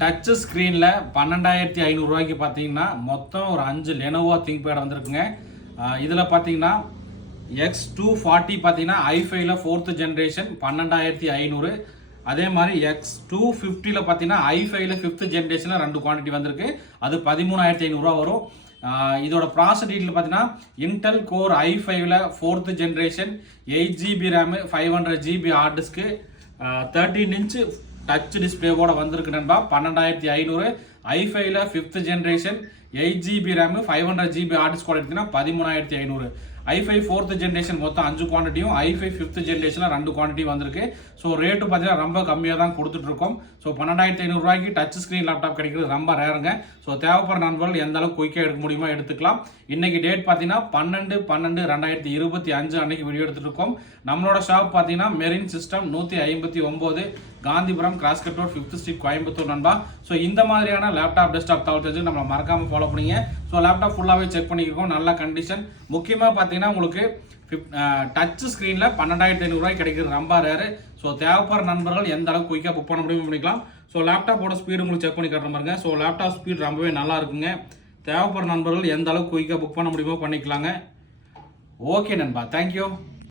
Dutch ஸ்க்ரீனில் பன்னெண்டாயிரத்தி ஐநூறுரூவாய்க்கு பார்த்தீங்கன்னா மொத்தம் ஒரு அஞ்சு லெனோவா திங்க் பேட் வந்திருக்குங்க இதில் பார்த்தீங்கன்னா எக்ஸ் டூ ஃபார்ட்டி பார்த்தீங்கன்னா ஐஃபைல ஃபோர்த்து ஜென்ரேஷன் பன்னெண்டாயிரத்தி ஐநூறு. அதே மாதிரி எக்ஸ் டூ ஃபிஃப்டியில் பார்த்தீங்கன்னா ஐஃபைல ஃபிஃப்த் ஜென்ரேஷனில் ரெண்டு குவான்டிட்டி வந்திருக்கு. அது பதிமூணாயிரத்தி ஐநூறுரூவா வரும். இதோட ப்ராசஸ் டீட்டில் பார்த்தீங்கன்னா இன்டெல் கோர் ஐ ஃபைவ்ல fourth generation eight GB RAM five hundred GB hard disc thirteen inch touch டிஸ்பிளேவோட வந்திருக்கு நண்பா பன்னெண்டாயிரத்தி ஐநூறு. ஐஃபைல fifth generation eight GB RAM five hundred GB hard disk எடுத்தீங்கன்னா பதிமூணாயிரத்தி ஐநூறு. ஐஃபை ஃபோர்த் ஜென்ரேஷன் மொத்தம் அஞ்சு குவான்டிட்டியும் ஐஃபை ஃபிஃப்த் ஜென்ரேஷனில் ரெண்டு குவான்டிட்டி வந்திருக்கு. ஸோ ரேட்டு பார்த்தீங்கன்னா ரொம்ப கம்மியாக தான் கொடுத்துட்டு இருக்கோம் ஸோ பன்னெண்டாயிரத்தி ஐநூறுரூவாய்க்கு டச் ஸ்க்ரீன் லேப்டாப் கிடைக்கிறது ரொம்ப ரேருங்க ஸோ தேவைப்படுற நண்பர்கள் எந்த அளவுக்கு குயிக்காக எடுக்க முடியுமோ எடுத்துக்கலாம். இன்றைக்கி டேட் பார்த்தீங்கன்னா பன்னெண்டு பன்னெண்டு ரெண்டாயிரத்தி இருபத்தி அஞ்சு அன்னைக்கு வீடியோ எடுத்துருக்கோம் நம்மளோட ஷாப் பார்த்தீங்கன்னா மெரின் சிஸ்டம் நூற்றி ஐம்பத்தி ஒம்பது Gandhipuram crosscut road fifth street Coimbatore நண்பா. ஸோ இந்த மாதிரியான லேப்டாப் டெஸ்க்டாப் தகவல் தெரிஞ்சு நம்மளை மறக்காமல் ஃபாலோ பண்ணிங்க. ஸோ லேப்டாப் ஃபுல்லாகவே செக் பண்ணியிருக்கோம் நல்ல கண்டிஷன் முக்கியமாக பார்த்தீங்கன்னா உங்களுக்கு டச் ஸ்க்ரீனில் பன்னெண்டாயிரத்தி ஐநூறுரூவாய்க்கு கிடைக்கிறது. ரொம்ப ரேரு ஸோ தேவைப்படுற நண்பர்கள் எந்த அளவுக்கு குயிக்காக புக் பண்ண முடியுமோ பண்ணிக்கலாம். ஸோ லேப்டாப்போட ஸ்பீடு உங்களுக்கு செக் பண்ணி காட்டுற பாருங்க. ஸோ லேப்டாப் ஸ்பீட் ரொம்பவே நல்லா இருக்குங்க. தேவைப்படுற நண்பர்கள் எந்த அளவுக்கு குயிக்காக புக் பண்ண முடியுமோ பண்ணிக்கலாங்க. ஓகே நண்பா. தேங்க்யூ